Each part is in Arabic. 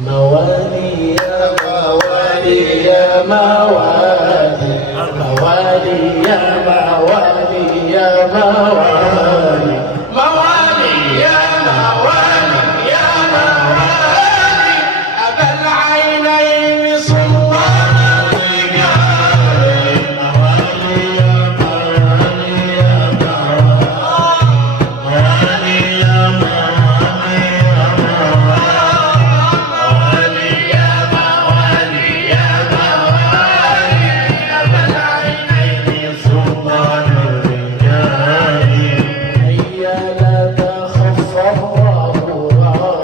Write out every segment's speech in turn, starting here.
موالي يا موالي يا موالي موالي يا موالي يا موالي موالي يا موالي يا موالي أبا العينين سلطان الرجال موالي يا موالي يا موالي يا موالي يا موالي يا موالي أبا العينين سلطان الرجال هيا لا تخف الله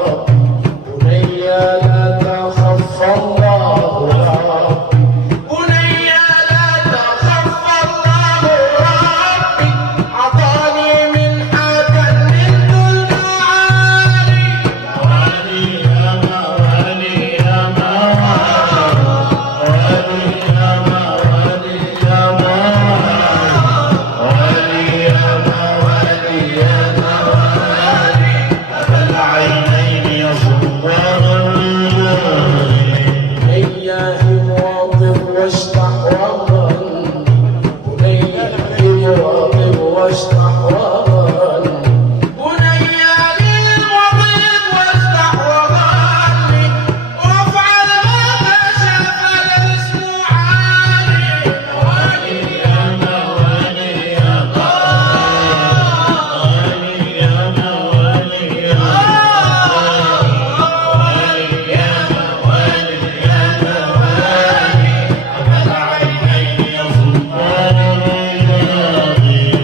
ربي بنيا لا تخف الله ربي بنيا لا تخف الله ربي أعطاني منحة من المعالي موالي يا موالي يا موالي يا موالي يا موالي يا موالي يا موالي أبا العينين يا سلطان الرجال هيا واظب واشطح وغني بنيا واظب واشطح وغني بنيا واظب واشطح وغني وافعل ما تشاء فالاسم عالي موالي يا موالي يا موالي يا موالي يا موالي يا موالي يا موالي أبا العينين يا سلطان الرجال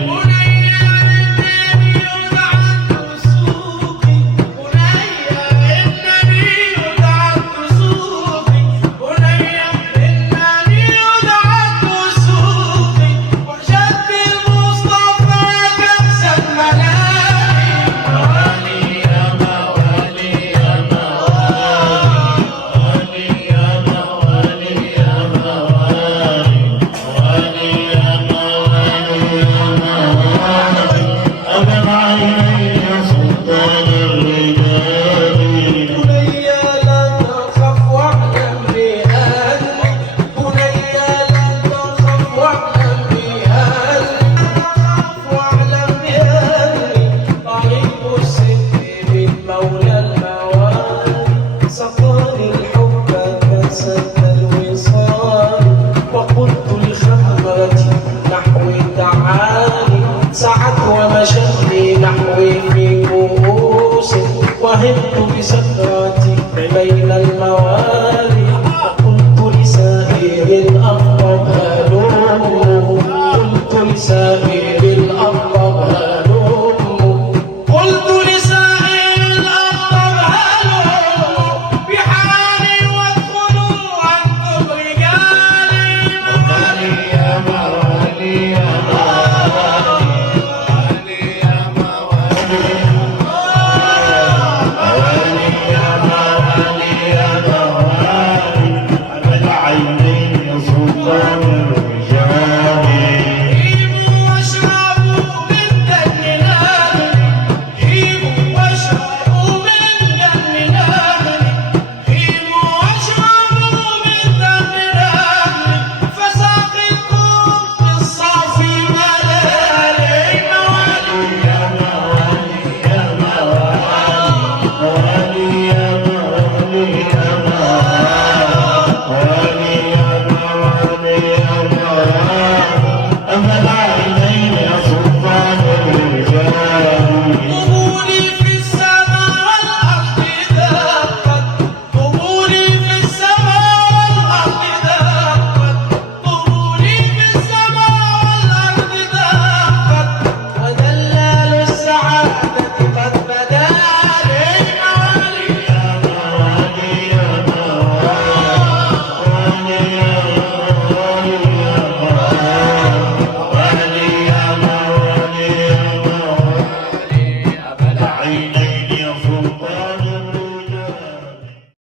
بنيا إنني يدعت سوقي بنيا إنني يدعت سوقي بنيا إنني يدعت سوقي وجدت المصطفى كأس الملاهي موالي يا موالي يا موالي يا موالي يا موالي موالي يا موالي يا موالي أبا العينين يا سلطان الرجال بنيا لا تخف واعلم بأني بنيا لا تخف واعلم بأني تخف واعلم بأني طريق الصدق من مولى الموالي سقاني الحب كأسا الوصال وقلت لخمرتي نحوي تعالي سعت ومشتني نحوي في كؤوس وهبت بسكرتي بين الموالي